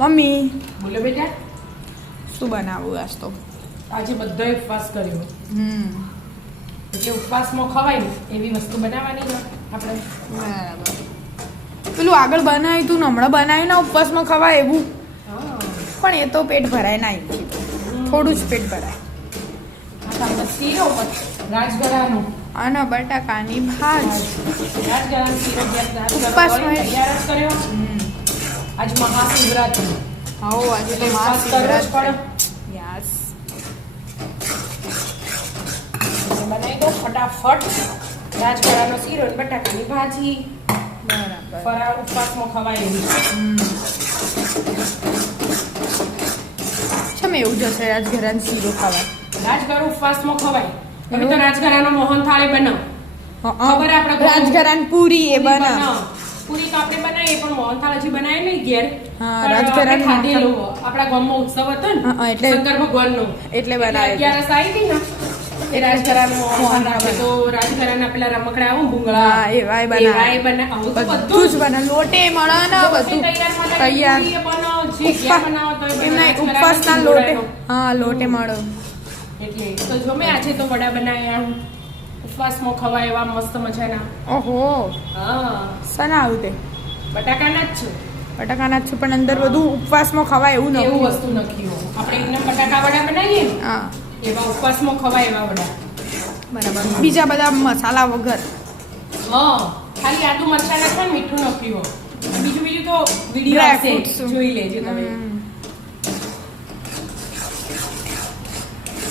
Mummy બોલો બેટા, શું બનાવું આજ તો? આજે બધાએ ઉપવાસ કર્યો. એટલે ઉપવાસમાં ખવાય ને એવી વસ્તુ બનાવવાની ને આપણે. બરાબર. પેલું આગળ બનાવ્યું તું ને હમણાં બનાવ્યું ને ઉપવાસમાં ખવાય એવું, પણ એ તો પેટ ભરાય ના, થોડું જ પેટ ભરાય. શીરો રાજગરાનો અને બટાકાની ભાજી. રાજગરાનો શીરો ઉપવાસમાં તૈયાર જ કર્યો. આજ મહાશિવરાત્રી. આવો આજે તો ઉપવાસ કરવો જ પડે. યસ. બનાવી દો ફટાફટ રાજગરાનો શીરો અને બટાકાની ભાજી. બરાબર. ફરાળ ઉપવાસમાં ખવાય એવી. છમ એવું જશે રાજઘરાનો શીરો ખાવા? રાજગરો ઉપવાસમાં ખવાય. હવે તો રાજગરાનો મોહન થાળી બનાવ. ખબર આપણે રાજઘરાન પૂરી એ બના. પૂરી તો આપણે બનાવીએ પણ મોહન થાળ હજી બનાવીએ નહીં ઘેર. હા, પણ રાજગરાન આપણે ખાધેલું. આપણા ગામમાં ઉત્સવ હતો ને એટલે શંકર ભગવાનનો, એટલે બનાવે. 11 આવી હતી ને એ રાજગરાનો મોહન રાખે તો રાજગરાના પેલા રમકડા આવું ભૂંગળા હા, એવાય બનાવે. એવાય બનાવે. આવું તો બધું જ બને. લોટે મળે ને બધું તૈયાર. ઉપવાસના લોટે. હા, લોટે મળો. એટલે તો જો મેં આજે તો વડા બનાવ્યા. ઉપવાસમાં ખવાય એવા મસ્ત મજાના. ઓહો, હા, સના આવું તે બટાકાના જ છે. બટાકાના જ છે પણ અંદર બધું ઉપવાસમાં ખવાય એવું એવું નથી. વસ્તુ નથી. આપણે એકદમ બટાકા વડા બનાવીએ ને હા, એવા ઉપવાસમાં ખવાય એવા વડા. બરાબર. બીજા બધા મસાલા વગર. હા, ખાલી આદુ મરચાં નાખો ને મીઠું નાખ્યું. બીજું તો વિડીયો Dry આવશે, fruits. જોઈ લેજો તમે.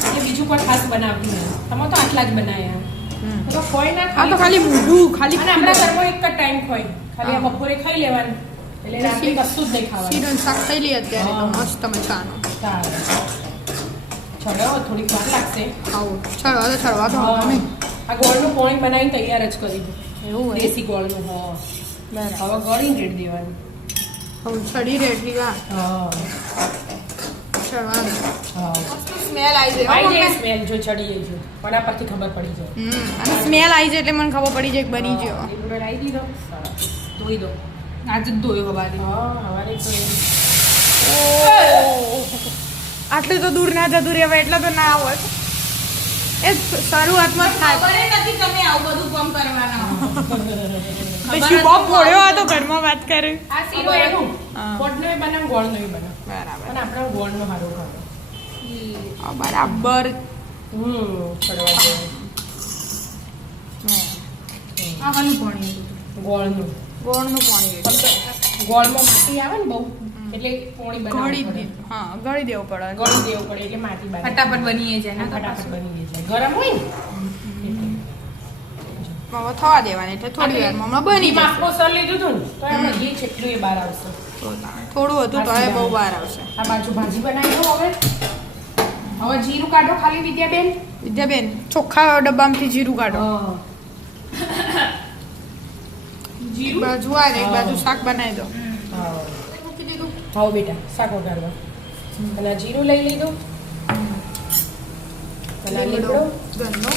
એટલે બીજું કોઈ ખાસ બનાવ્યું નહીં. તમે તો આટલા જ બનાવ્યા. તો કોઈ ના આ તો ખાલી મૂઢું ખાલી. અને આપણા ઘરમાં એક જ ટાઈમ ખોય. ખાલી આ બપોરે ખાઈ લેવાનું. એટલે રાત્રે કશું જ નહીં ખાવાનું. શીરો શાક થઈ લે અત્યારે તો મસ્ત મજાનું. સારું. ચલો થોડીક વાર લાગશે. આવું ચડવા તો હવે નહીં. આ ગોળનું પાણી બનાવીને તૈયાર જ કરી દઉં. એવું હોય. દેશી ગોળનું. હા, બરાબર. હવે ગળીને રેડી દેવાનું. હવે ચડી રે એટલી વાર હા, ચડવાનું. હા. સ્મેલ આવી આવી જાય. જાય સ્મેલ જો ચડી જાય છે. વડા પરથી ખબર પડી જાય. અને સ્મેલ આવી જાય એટલે મને ખબર પડી જાય કે બની ગયો. લીમડો લાવી દીધો. સરસ. ધોઈ દો. આજે જ ધોયો હવારે. હા, હવારે તો આટલું તો દૂર ના જતું રહેવાય એટલે તો ના આવત. એ શરૂઆતમાં જ થાય. નથી તમે આવું બધું કામ કરવાના. પછી બહુ મોડ્યો આ તો ઘરમાં વાત કરે. આ શીરો એનું હા. ગોળનો બનાવ ગોળનો બનાવ. બરાબર. પણ આપણે ગોળનો હારો ખાવો. બરાબર. ચડવા દે. આ હાનું પાણી હતું? ગોળનું. ગોળનું પાણી હતું. ગોળમાં માટી આવે ને બહુ એટલે પોણી ગળી બનાવવું પડે. દે- હા ગળી દેવું પડે. ગળી દેવું પડે એટલે માટી બહાર ફટાફટ બની જાય ને ફટાફટ બની જાય. ગરમ હોય ને હવે થવા દેવાની એટલે થોડી વારમાં હમણાં બની જશે. માપનો સર લીધું હતું ને તો એમાં ઘી જેટલું એ બહાર આવશે. થોડું હતું તો એ બહુ બહાર આવશે. આ બાજુ ભાજી બનાવી દો હવે. હવે જીરું કાઢો ખાલી વિદ્યાબેન. વિદ્યાબેન ચોખ્ખા ડબ્બામાંથી જીરું કાઢો. જીરું બાજુ આ ને એક બાજુ શાક બનાવી દો. મૂકી દીધું. હા બેટા શાક વઘારવા. અને જીરું લઈ લીધું. અને લીમડો ગંદો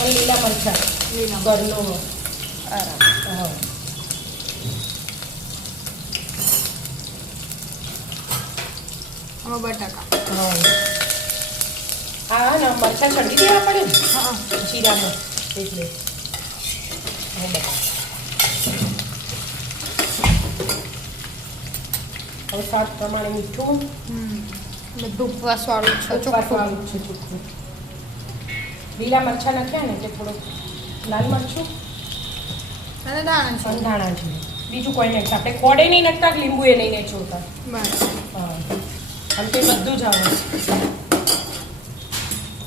અને લીલા મરચાં લીલા ઘરનો. બરાબર. હા. હવે બટાકા. હા ને મરચાં ચડવી દેવા પડે ને હા જીરામાં એટલે. હવે બટાકા. હવે સ્વાદ પ્રમાણે મીઠું. બધું ઉપવાસ વાળું છે ઉપવાસ ચોખ્ખું. વાળું છે ચોખ્ખું. લીલા મરચાં નાખ્યા ને એટલે થોડુંક લાલ મરચું અને દાણા છે. સંધાણા છે. બીજું કોઈ નાખતા આપણે ખોડે નહીં નાખતા કે લીંબુ એ નહીં નાખતા. બસ. હા, અને તે બધું જ આવે.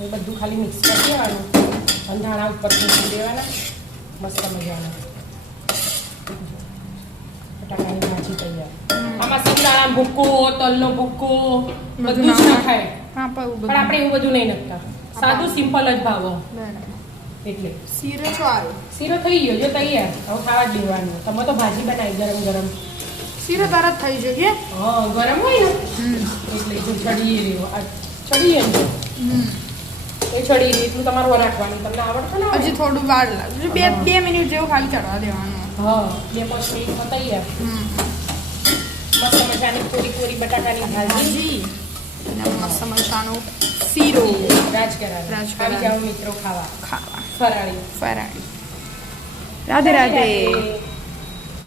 એ બધું ખાલી મિક્સ કરી દેવાનું. સંધાણા ઉપરથી મૂકી દેવાના. મસ્ત મજાના બટાકાની ભાજી તૈયાર. આમાં સંધાણા ભૂક્કો, તલનો ભૂક્કો બધું જ નખાય. હા પણ પણ આપણે એવું બધું નહીં નાખતા. સાદું સિમ્પલ જ ભાવો બરાબર. એટલે. શીરો છો આવ્યો? શીરો થઈ ગયો જો તૈયાર. હવે ખાવા જ દેવાનું. તમે તો ભાજી બનાવી ગરમ ગરમ. શીરો તરત થઈ જઈએ. હા, ગરમ હોય ને એટલે જો ચડીએ રહ્યો. આ ચડીએ ને એ ચડી રહી એટલું તમારું રાખવાનું. તમને આવડતું ને હજી થોડું વાર લાગે. બે મિનિટ જેવું ખાલી ચડવા દેવાનું. હા, 2-5 મિનિટમાં તૈયાર. મસ્ત મજાની કોરી બટાકાની ભાજી અને મસ્ત મજાનો શીરો રાજગરા રાજગરા. આવી જાઓ મિત્રો ખાવા ખાવા ફરાળી ફરાળી. રાધે રાધે.